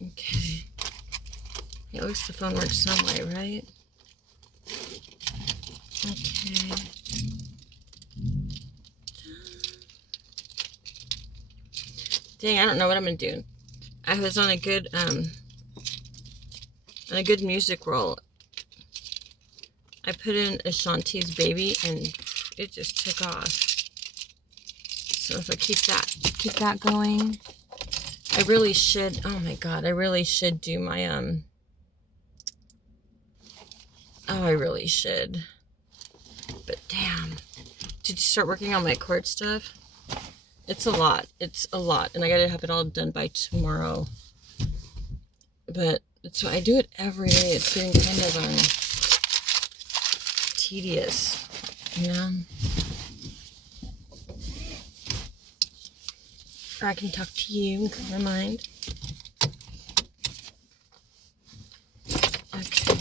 Okay. At least the phone works some way, right? Okay. Dang, I don't know what I'm gonna do. I was on a good music roll. I put in Ashanti's Baby and it just took off. So if I keep that going, I really should, oh my god, I really should do my I really should. But damn. Did you start working on my chord stuff? It's a lot. It's a lot. And I gotta have it all done by tomorrow. But so I do it every day. It's getting kind of tedious, you know? Or I can talk to you and clear my mind. Okay.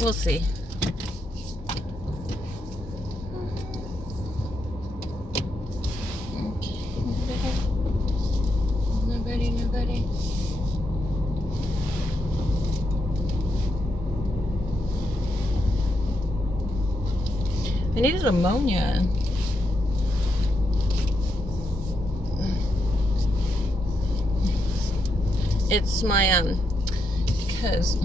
We'll see. Okay. Nobody. I needed ammonia. It's my because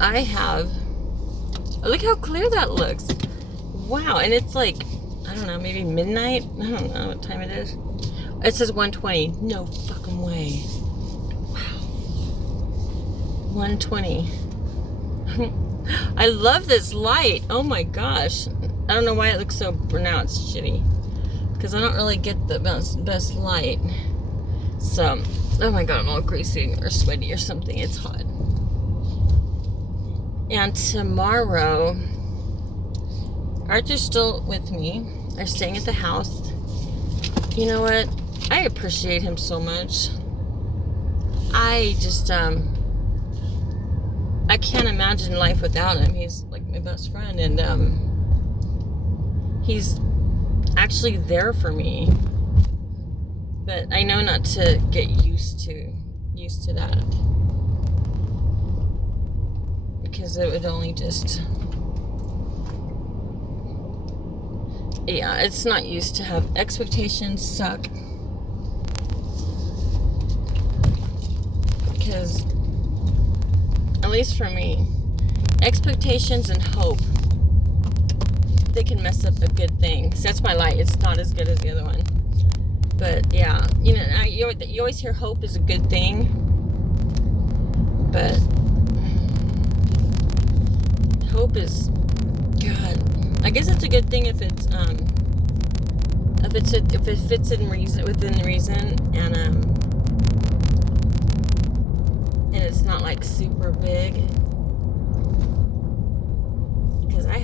I have, look how clear that looks. Wow. And it's like, I don't know, maybe midnight. I don't know what time it is. It says 1:20. No fucking way. Wow. 1:20. I love this light. Oh my gosh. I don't know why it looks so pronounced shitty. Because I don't really get the best light. So, oh my god, I'm all greasy or sweaty or something. It's hot. And tomorrow, Arthur's still with me. They're staying at the house. You know what? I appreciate him so much. I just, I can't imagine life without him. He's like my best friend, and he's actually there for me. But I know not to get used to that, because it would only just, yeah, it's not used to have expectations suck. Because at least for me, expectations and hope, they can mess up a good thing. So that's my light. It's not as good as the other one. But yeah, you know, you always hear hope is a good thing. But hope is, God, I guess it's a good thing if it fits in reason, within reason, and it's not like super big. Because I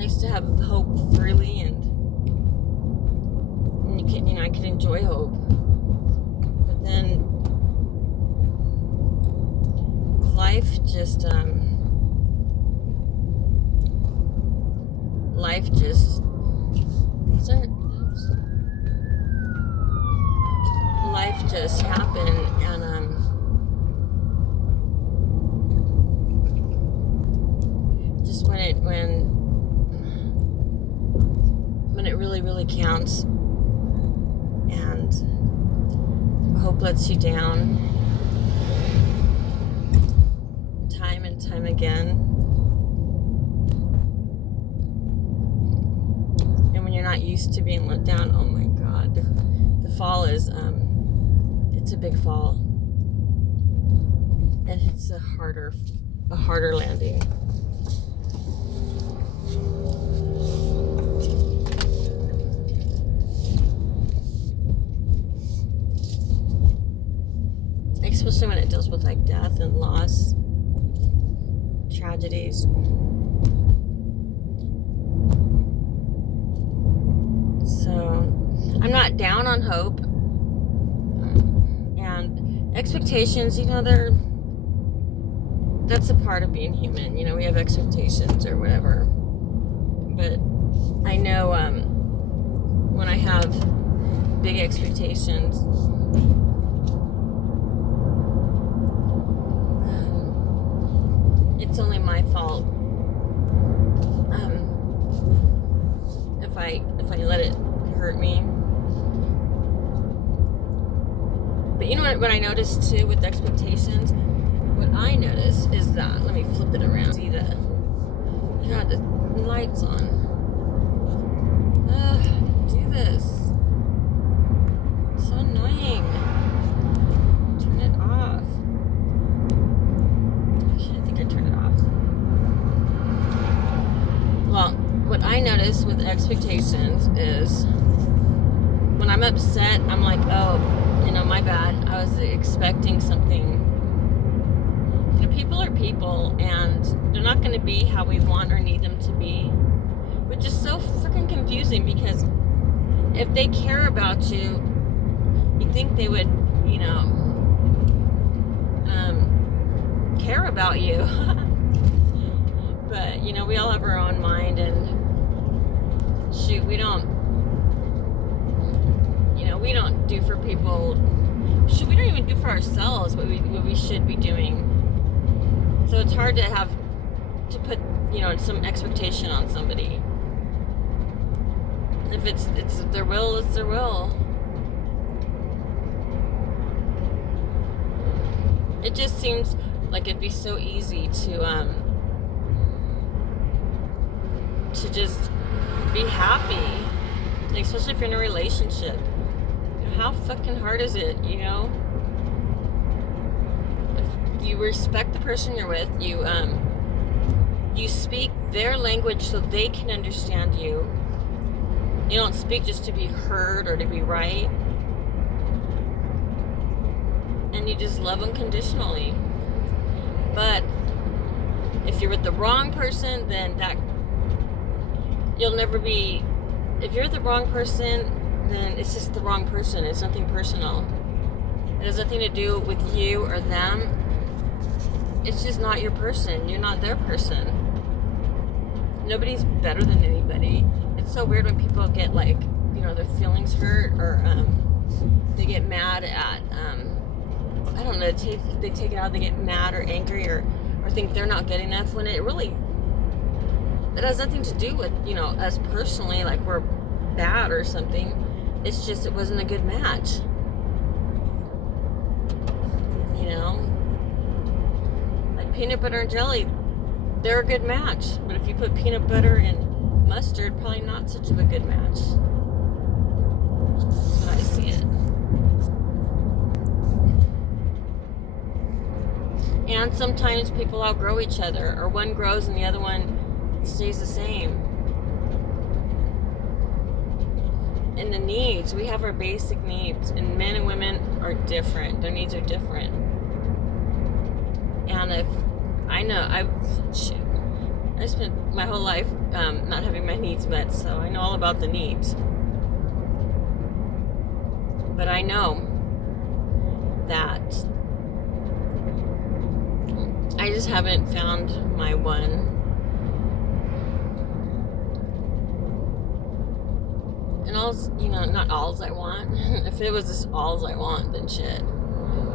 used to have hope freely, and I could enjoy hope. But then life just happened, and just when it really counts, and hope lets you down time and time again. And when you're not used to being let down, oh my god, the fall is it's a big fall, and it's a harder landing. Especially when it deals with like death and loss, tragedies. So I'm not down on hope, and expectations, you know, that's a part of being human. You know, we have expectations or whatever. But I know when I have big expectations, it's only my fault if I let it hurt me. But you know what I noticed too with expectations? What I notice is that, let me flip it around. See the, God, the lights on. Do this. It's so annoying. Turn it off. Actually, I think I turned it off. Well, what I notice with expectations is when I'm upset, I'm like, oh, my bad. I was expecting something. People are people, and they're not going to be how we want or need them to be, which is so freaking confusing, because if they care about you, you think they would, care about you. But, we all have our own mind, and shoot, we don't do for people. Shoot, we don't even do for ourselves what we should be doing. So it's hard to put, some expectation on somebody. If it's their will, it's their will. It just seems like it'd be so easy to just be happy, especially if you're in a relationship. How fucking hard is it, If you respect the person you're with, you speak their language so they can understand you. You don't speak just to be heard or to be right. And you just love unconditionally. But if you're with the wrong person, then you'll never be. If you're with the wrong person, then it's just the wrong person. It's nothing personal. It has nothing to do with you or them. It's just not your person. You're not their person. Nobody's better than anybody. It's so weird when people get their feelings hurt, or they get mad at, I don't know, they take it out, they get mad or angry or think they're not good enough, when it has nothing to do with, us personally, like we're bad or something. It's just, it wasn't a good match. Like peanut butter and jelly, they're a good match. But if you put peanut butter and mustard, probably not such of a good match. That's how I see it. And sometimes people outgrow each other, or one grows and the other one stays the same. And the needs, we have our basic needs, and men and women are different. Their needs are different. And I spent my whole life not having my needs met, so I know all about the needs. But I know that I just haven't found my one. And not alls I want. If it was just alls I want, then shit,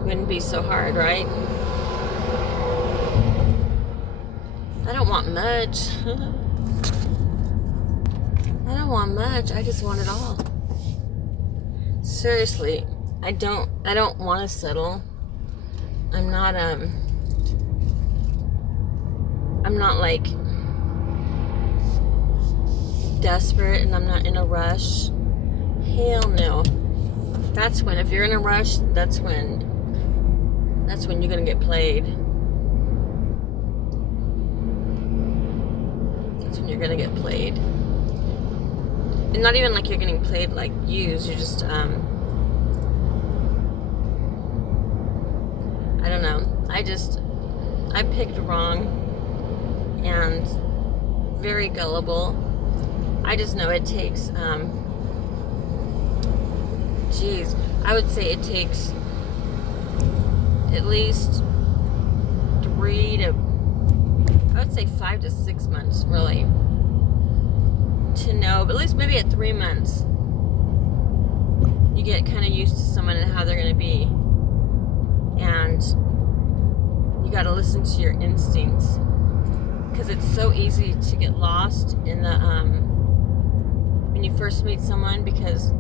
wouldn't be so hard, right? I don't want much. I don't want much. I just want it all. Seriously, I don't want to settle. I'm not like desperate, and I'm not in a rush. Hell no. That's when, if you're in a rush, that's when you're gonna get played. That's when you're gonna get played. And not even like you're getting played, like used. You're just I don't know. I picked wrong and very gullible. I just know it takes, I would say it takes at least 5 to 6 months, really, to know, but at least maybe at 3 months, you get kind of used to someone and how they're going to be. And you got to listen to your instincts, because it's so easy to get lost in the when you first meet someone, because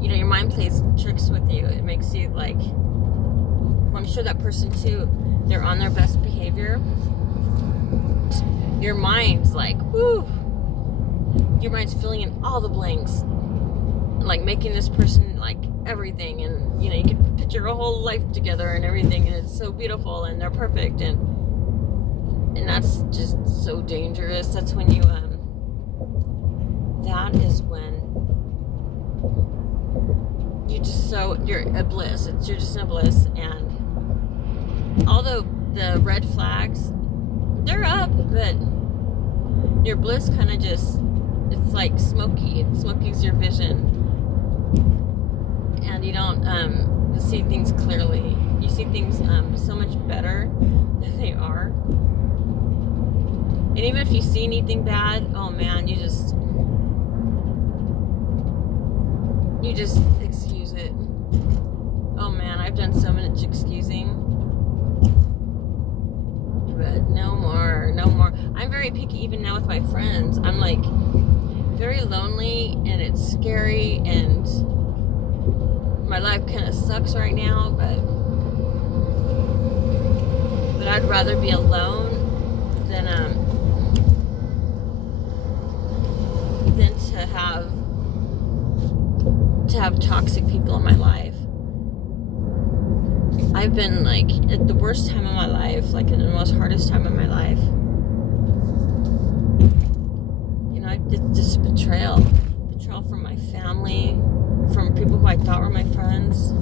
you know your mind plays tricks with you. It makes you like, well, I'm sure that person too, they're on their best behavior. Your mind's like, whoo, your mind's filling in all the blanks, like making this person like everything, and you know, you can put your whole life together and everything, and it's so beautiful and they're perfect, and that's just so dangerous. That's when you that is when you just you're a bliss. You're just in a bliss. And although the red flags, they're up, but your bliss kind of just, it's like smoky. It smokies your vision, and you don't see things clearly. You see things so much better than they are. And even if you see anything bad, oh man, you just excuse it. Oh man, I've done so much excusing, but no more. I'm very picky even now with my friends. I'm like very lonely, and it's scary, and my life kind of sucks right now, but I'd rather be alone than to have toxic people in my life. I've been like at the worst time of my life, like in the most hardest time of my life. You know, it's just betrayal from my family, from people who I thought were my friends.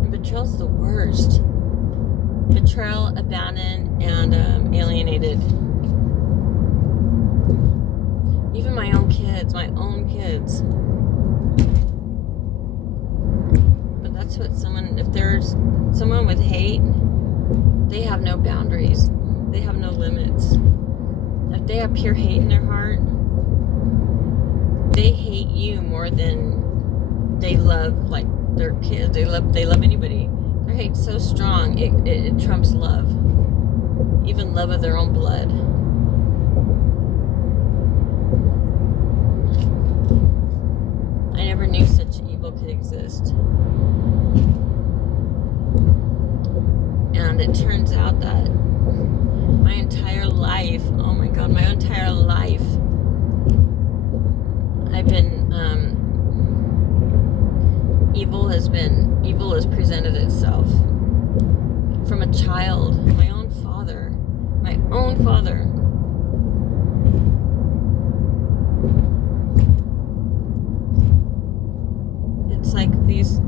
And betrayal's the worst. Betrayal, abandoned, and alienated. Even my own kids. But that's what if there's someone with hate, they have no boundaries. They have no limits. If they have pure hate in their heart, they hate you more than they love like their kids. They love anybody. Their hate's so strong, it trumps love. Even love of their own blood. I never knew such evil could exist. And it turns out that my entire life, oh my God, my entire life, I've been, evil has presented itself. From a child, my own father. It's like these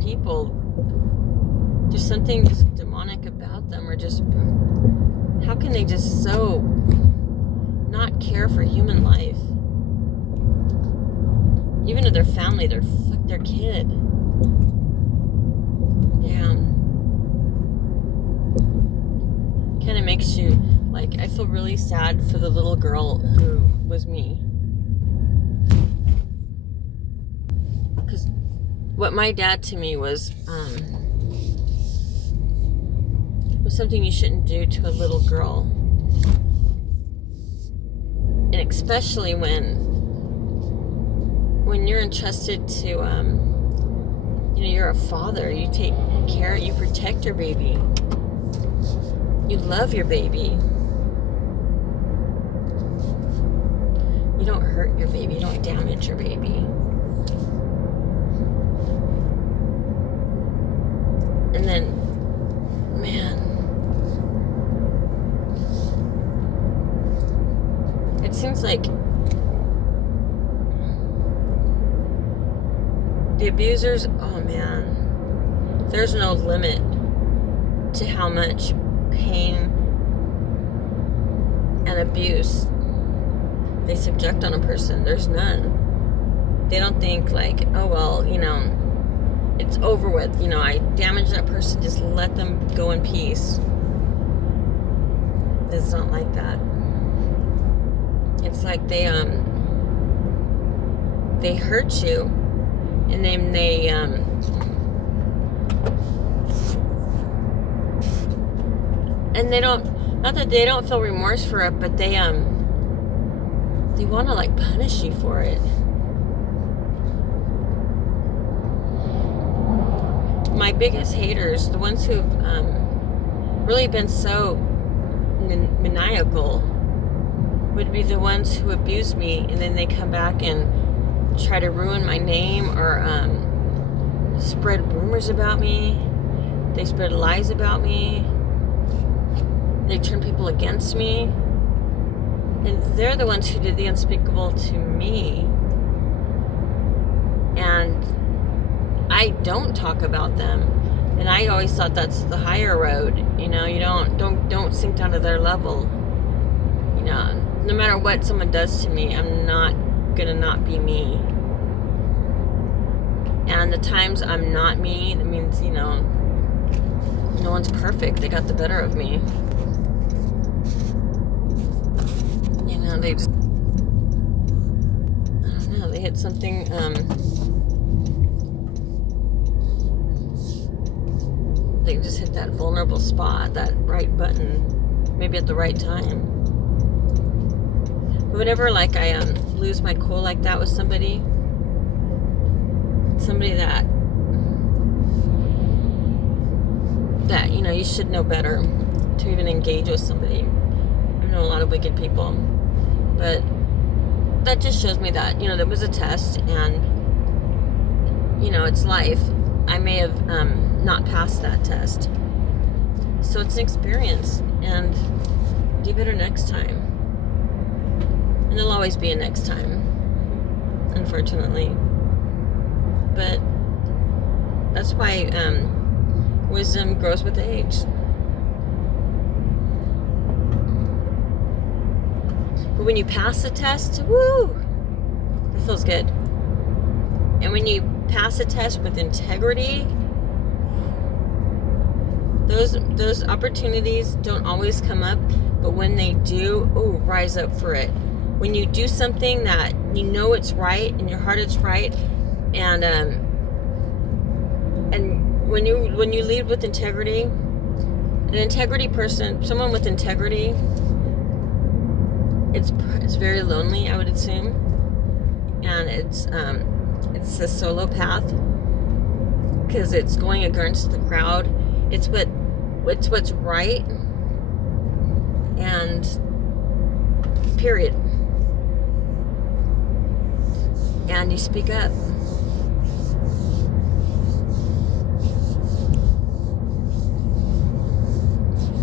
people, there's something just demonic about them, or just, how can they just so not care for human life? Even to their family, their kid. Damn. Kind of makes you, like, I feel really sad for the little girl who was me. Because what my dad to me was something you shouldn't do to a little girl. And especially when you're entrusted to, you're a father, you take care, you protect your baby. You love your baby. You don't hurt your baby. You don't damage your baby. And then, man, it seems like the abusers, oh man, there's no limit to how much pain and abuse they subject on a person. There's none. They don't think like, oh well, it's over with. I damaged that person, just let them go in peace. It's not like that. It's like they hurt you, and then they and they don't, not that they don't feel remorse for it, but they want to like punish you for it. My biggest haters, the ones who've really been so maniacal, would be the ones who abuse me, and then they come back and try to ruin my name, or spread rumors about me. They spread lies about me. They turn people against me. And they're the ones who did the unspeakable to me. And I don't talk about them. And I always thought that's the higher road. You know, you don't sink down to their level. You know, no matter what someone does to me, I'm not gonna not be me. And the times I'm not me, that means, you know, no one's perfect. They got the better of me. You know, they just, I don't know, they hit something, they just hit that vulnerable spot, that right button, maybe at the right time. But whenever, like, I lose my cool like that with somebody that, you know, you should know better to even engage with somebody. I know a lot of wicked people, but that just shows me that, you know, that was a test, and, you know, it's life. I may have not passed that test, so it's an experience, and do better next time. And there'll always be a next time, unfortunately. But that's why wisdom grows with age. But when you pass the test, woo, it feels good. And when you pass a test with integrity, those opportunities don't always come up, but when they do, rise up for it. When you do something that you know it's right, in your heart it's right, and when you lead with integrity, an integrity person, someone with integrity, it's very lonely, I would assume, and it's a solo path, because it's going against the crowd. It's what's right, and period. And you speak up.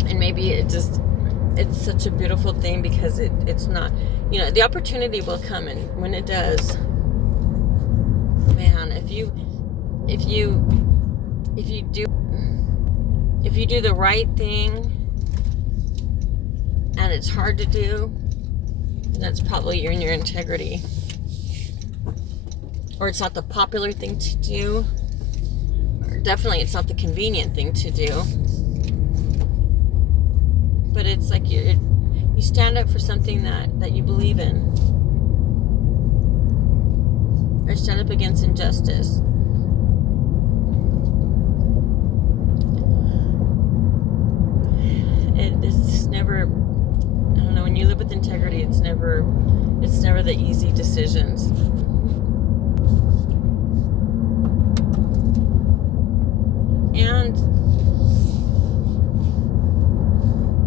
And maybe it's such a beautiful thing, because it's not, you know, the opportunity will come, and when it does, man, if you do the right thing, and it's hard to do, that's probably you're in your integrity. Or it's not the popular thing to do, or definitely it's not the convenient thing to do. But it's like you stand up for something that you believe in, or stand up against injustice. It's never, I don't know, when you live with integrity, it's never the easy decisions.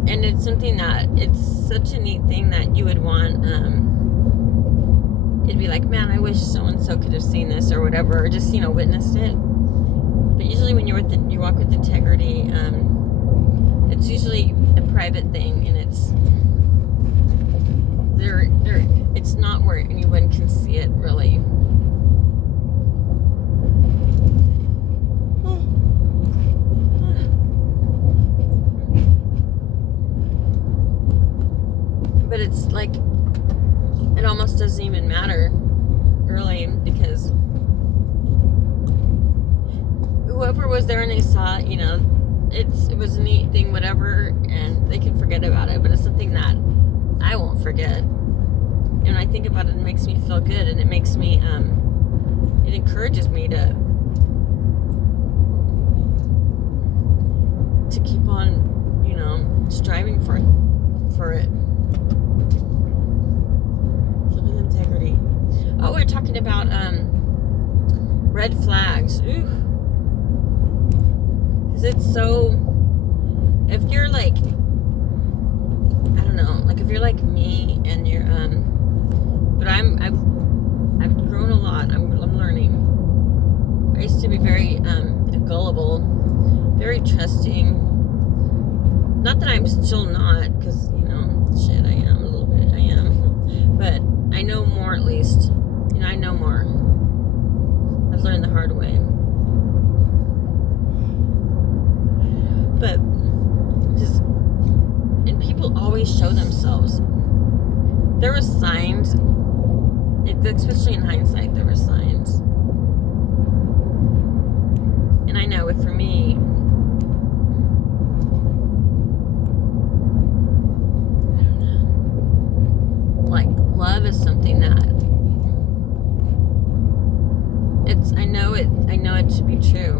And it's something that, it's such a neat thing that you would want, it'd be like, man, I wish so-and-so could have seen this, or whatever, or just, you know, witnessed it. But usually when you walk with integrity, it's usually a private thing, and it's not where anyone can see it, really. But it's like, it almost doesn't even matter, really, because whoever was there and they saw it, you know, it was a neat thing, whatever, and they can forget about it. But it's something forget. And when I think about it, it makes me feel good, and it makes me, it encourages me to keep on, striving for it. Live with integrity. Oh, we're talking about red flags. Ooh. Because it's so, if you're like, I don't know, like if you're like me and you're, but I've grown a lot. I'm learning. I used to be very gullible, very trusting. Not that I'm still not, because, shit, I am a little bit. I am. But I know more, at least. I know more. I've learned the hard way. But just, and people always show themselves. There were signs, especially in hindsight, there were signs. And I know for me, like, love is something that I know it to be true.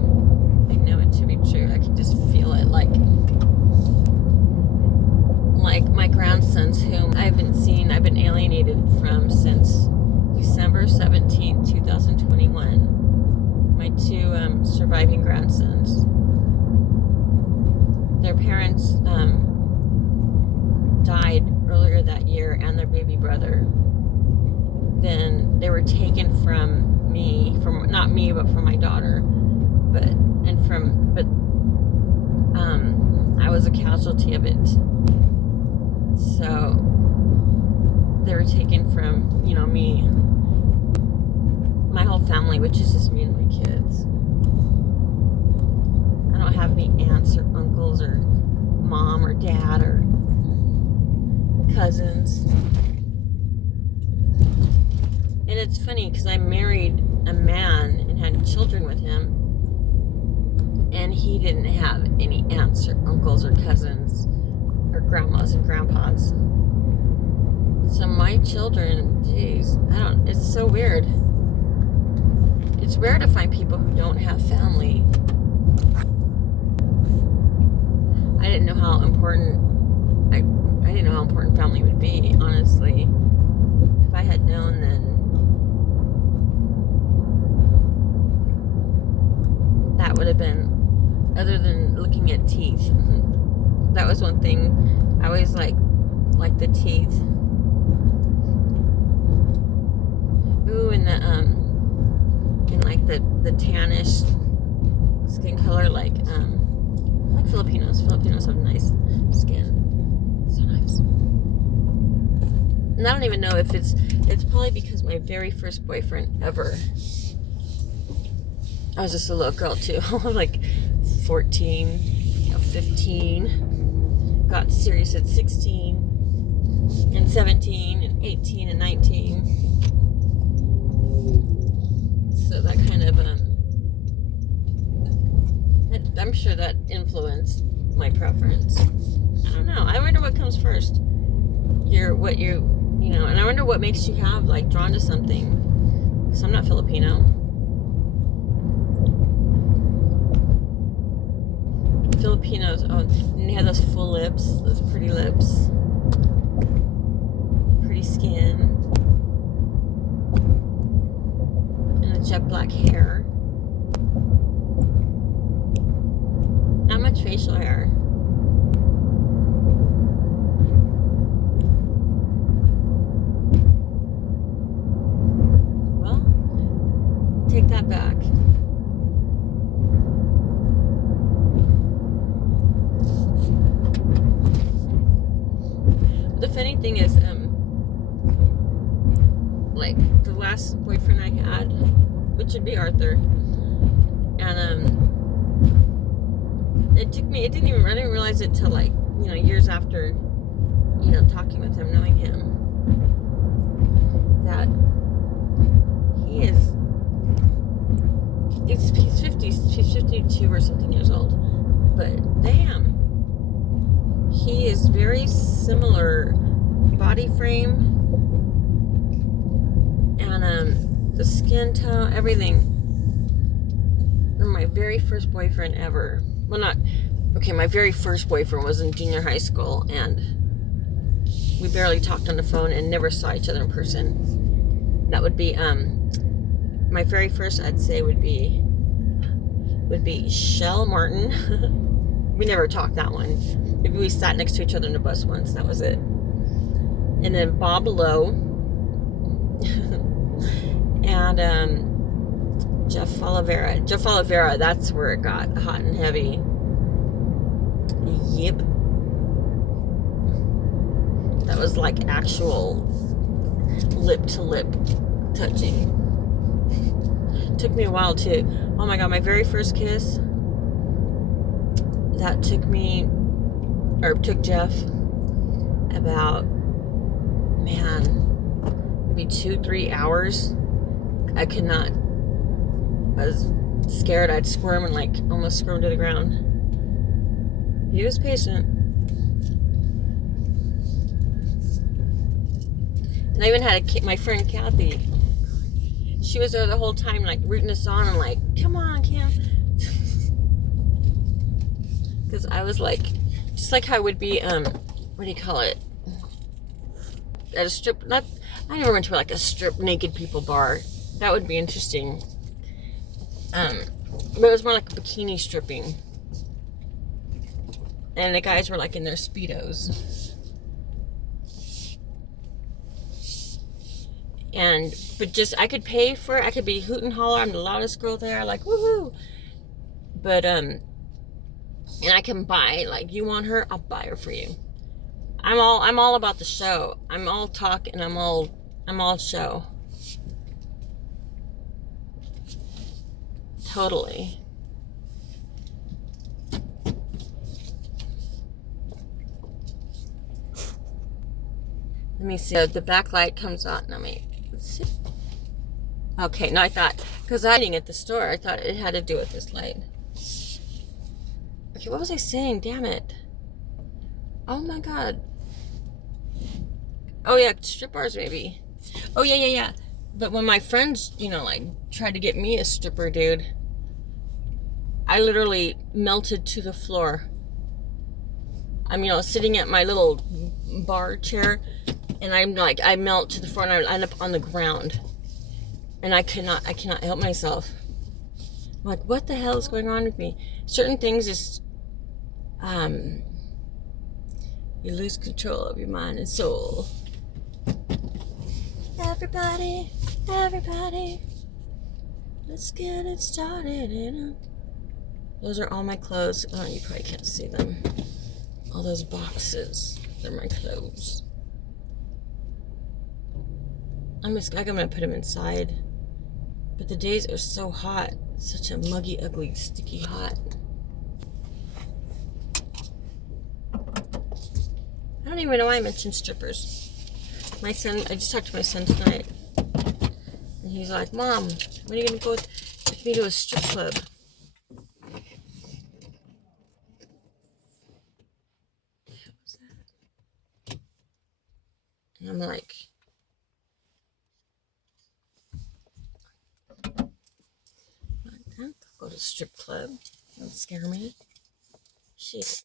I know it to be true. I can just feel it, like my grandsons, whom I haven't seen, I've been alienated from since December 17th, 2021. My two surviving grandsons. Their parents died earlier that year, and their baby brother. Then they were taken from me, not me, but from my daughter. But I was a casualty of it. So they were taken from, me, my whole family, which is just me and my kids. I don't have any aunts or uncles or mom or dad or cousins. And it's funny because I married a man and had children with him, and he didn't have any aunts or uncles or cousins or grandmas and grandpas. So my children, geez, it's so weird. It's rare to find people who don't have family. I didn't know how important I didn't know how important family would be, honestly. If I had known then, that would have been, other than looking at teeth. That was one thing. I always like the teeth. Ooh, and the tannish skin color, like Filipinos. Filipinos have nice skin. So nice. And I don't even know if it's probably because my very first boyfriend ever, I was just a little girl too, like 14, 15, got serious at 16, and 17, and 18, and 19. So that kind of, I'm sure that influenced my preference. I don't know. I wonder what comes first. And I wonder what makes you drawn to something. Because I'm not Filipino. Filipinos, and they have those full lips, those pretty lips, pretty skin, and the jet black hair. Not much facial hair. Well, take that back. The funny thing is, the last boyfriend I had, which would be Arthur, and I didn't realize it till years after, talking with him, knowing him, that he's 52 or something years old, but damn, he is very similar body frame and the skin tone, everything. And my very first boyfriend ever. Well, not okay. My very first boyfriend was in junior high school, and we barely talked on the phone and never saw each other in person. That would be my very first. I'd say would be Shell Martin. We never talked that one. Maybe we sat next to each other in the bus once. That was it. And then Bob Lowe. And Jeff Oliveira. Jeff Oliveira, that's where it got hot and heavy. Yep. That was like actual lip to lip touching. Took me a while too. Oh my god, my very first kiss. That took Jeff about, man, maybe 2-3 hours. I could not. I was scared. I'd squirm and like almost squirm to the ground. He was patient. And I even had my friend Kathy. She was there the whole time, like rooting us on and like, come on, Cam. Because I was like, just like how I would be, what do you call it? At a strip, I never went to like a strip naked people bar. That would be interesting. But it was more like bikini stripping. And the guys were like in their Speedos. But just, I could pay for it. I could be hoot and holler. I'm the loudest girl there. Like, woohoo. But, and I can buy, like, you want her? I'll buy her for you. I'm all about the show. I'm all talk and I'm all show. Totally. Let me see. The backlight comes on. Let me see. Okay, no, I thought, because I'm eating at the store, I thought it had to do with this light. Okay, what was I saying? Damn it. Oh my god. Oh yeah, strip bars maybe. Oh yeah. But when my friends, like, tried to get me a stripper, dude, I literally melted to the floor. I'm, sitting at my little bar chair, and I'm like, I melt to the floor, and I end up on the ground. And I cannot help myself. I'm like, what the hell is going on with me? Certain things just, you lose control of your mind and soul. Everybody, let's get it started. Those are all my clothes. Oh, you probably can't see them. All those boxes, they're my clothes. I'm gonna put them inside. But the days are so hot. Such a muggy, ugly, sticky hot. I don't even know why I mentioned strippers. My son, I just talked to my son tonight. And he's like, Mom, when are you gonna go with me to a strip club? What's that? And I'm like, go to a strip club. Don't scare me. Shit.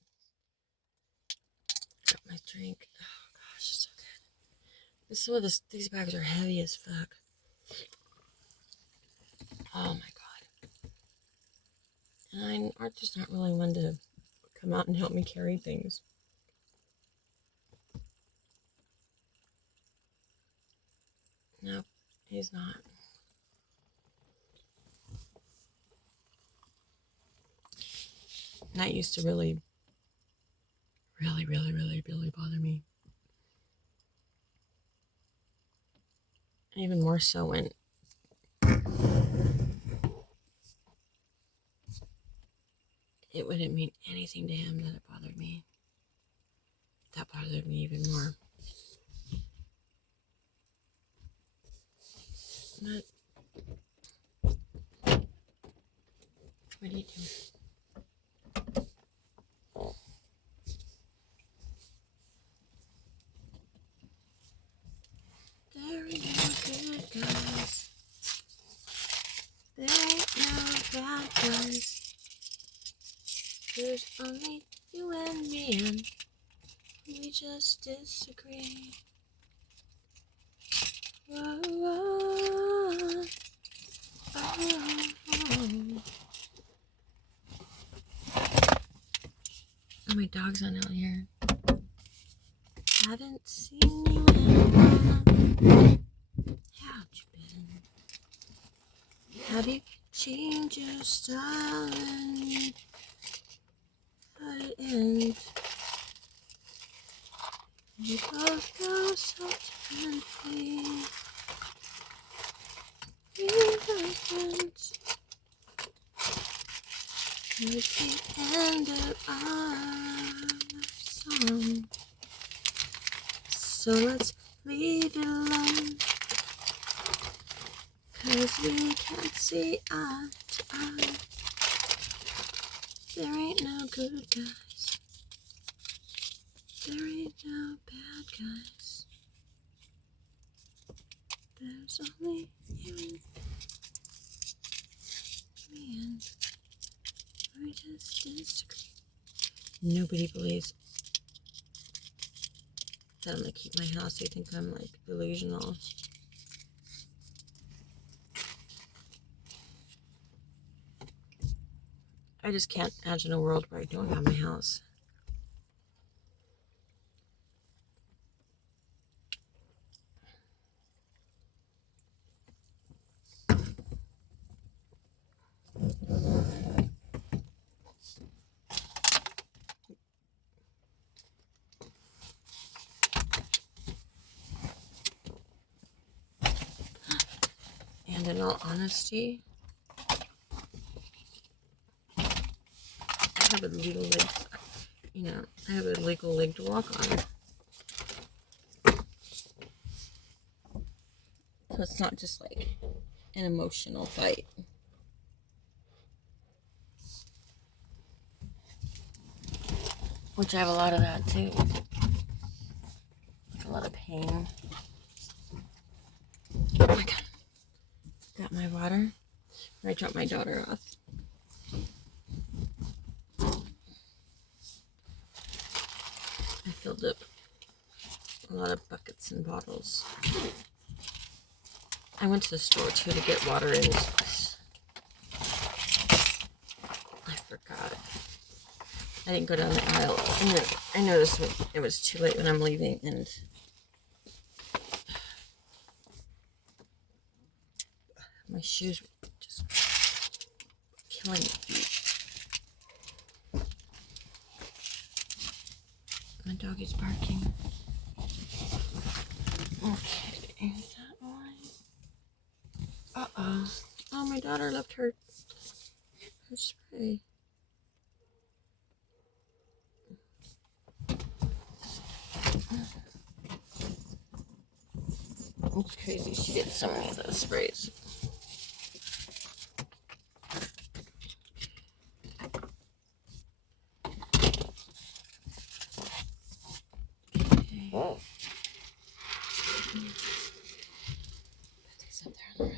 Got my drink. Oh gosh, it's so good. Some of these bags are heavy as fuck. Oh my god. And Arthur's not really one to come out and help me carry things. Nope, he's not. And that used to really bother me. Even more so when it wouldn't mean anything to him that it bothered me. That bothered me even more. But what do you do? just disagree. Whoa, whoa, oh. Oh, my dog's not out here. Haven't seen you in a while. How'd you been? Have you changed your style and put it in? We both go so differently. We different. It's the end of our song. So let's leave it alone. 'Cause we can't see eye to eye. There ain't no good guys. There ain't no bad guys. There's only you and me, and we just disagree. Nobody believes that I'm gonna keep my house. They think I'm like delusional. I just can't imagine a world where I don't have my house. And in all honesty, I have a legal leg, I have a legal leg to walk on. So it's not just like an emotional fight. Which I have a lot of that too. Like a lot of pain. Oh my god. Got my water. I dropped my daughter off. I filled up a lot of buckets and bottles. I went to the store too to get water and I forgot. I didn't go down the aisle. And I noticed it was too late when I'm leaving, and my shoes were just killing my feet. My dog is barking. Okay, is that right? Uh-oh. Oh, my daughter left her spray. It's crazy. She gets so many of those sprays. Okay. Put these up there on the roof.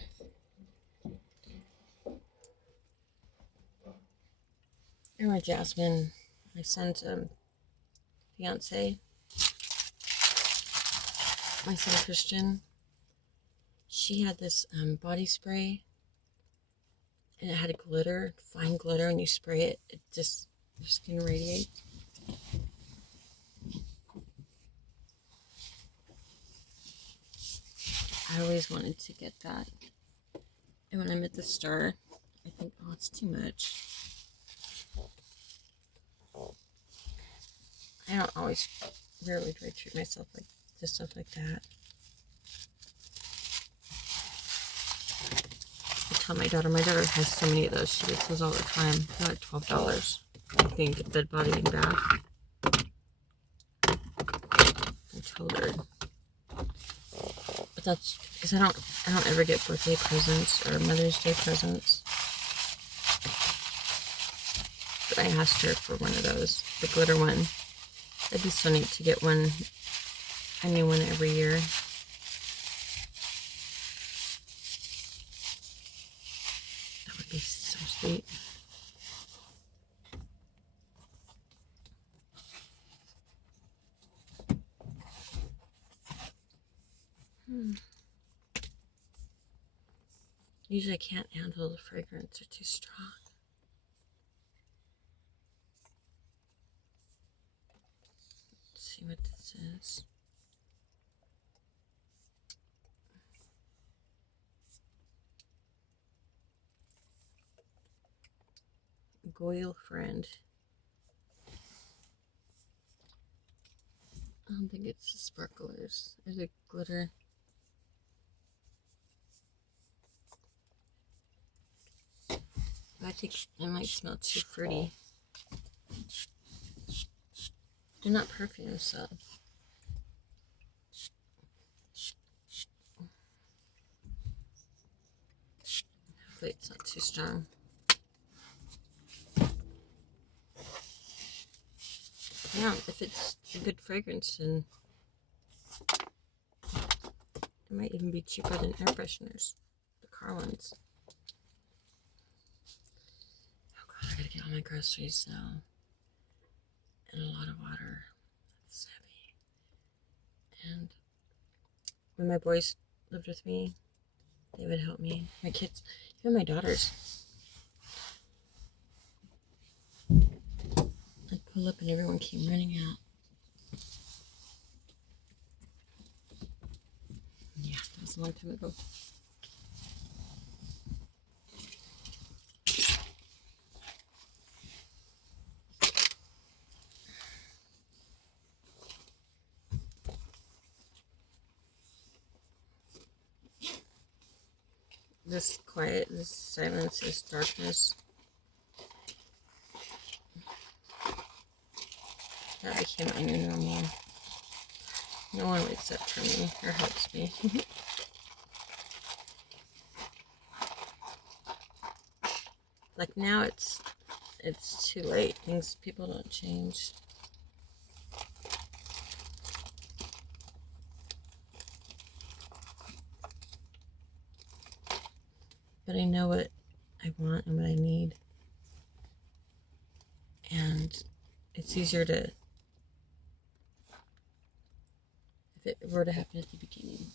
Anyway, Jasmine, my son's fiance, my son Christian, she had this body spray, and it had a glitter, fine glitter, and you spray it, it just, your skin radiates. I always wanted to get that, and when I'm at the store, I think, oh, it's too much. I don't always, rarely do I treat myself like to stuff like that. I tell my daughter has so many of those. She gets those all the time. They're like $12. I think Bed Body and Bath. I told her, but that's because I don't ever get birthday presents or Mother's Day presents. But I asked her for one of those, the glitter one. It'd be so neat to get one, a new one every year. That would be so sweet. Usually I can't handle the fragrance, they're too strong. Let's see what this is. Goyle Friend. I don't think it's the sparklers or the glitter. I think it might smell too fruity. They're not perfumes, so. Hopefully it's not too strong. Yeah, if it's a good fragrance, then it might even be cheaper than air fresheners, the car ones. Oh god, I gotta get all my groceries though. And a lot of water. That's heavy. And when my boys lived with me, they would help me. My kids, even my daughters. I'd pull up and everyone came running out. Yeah, that was a long time ago. This quiet, this silence, this darkness. That became my new normal. No one wakes up for me or helps me. Like now it's too late. People don't change. But I know what I want and what I need. And it's easier to, if it were to happen at the beginning.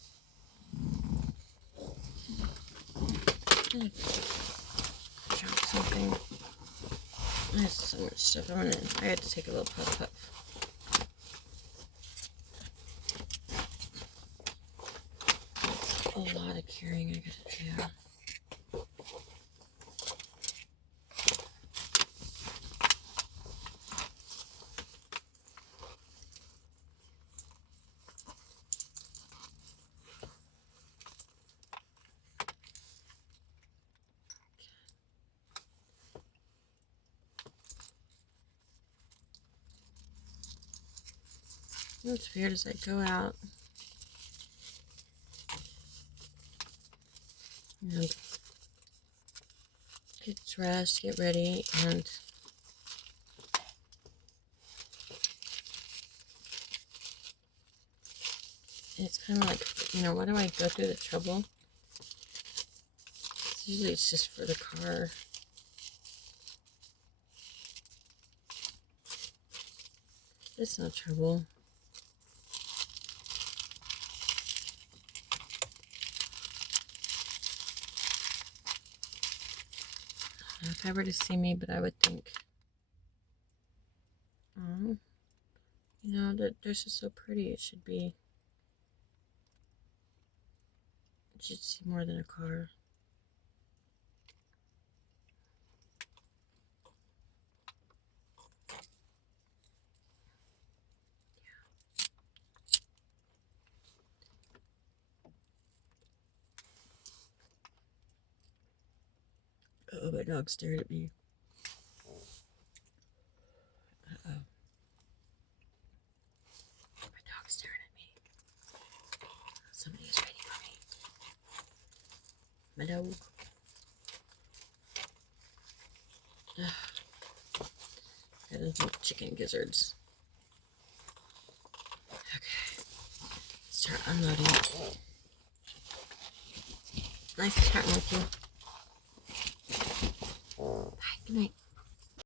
I dropped something. There's so much stuff. I had to take a little puff. A lot of carrying I gotta do. What's weird is I go out and get dressed, get ready, and it's kind of like, why do I go through the trouble? Usually it's just for the car. It's no trouble. If I were to see me, but I would think, oh, that dress is so pretty. It should see more than a car. Oh, my dog stared at me. Uh-oh. My dog's staring at me. Somebody's waiting for me. My dog. Got those little chicken gizzards. Okay. Start unloading. Nice chatting with you. Bye. Good night.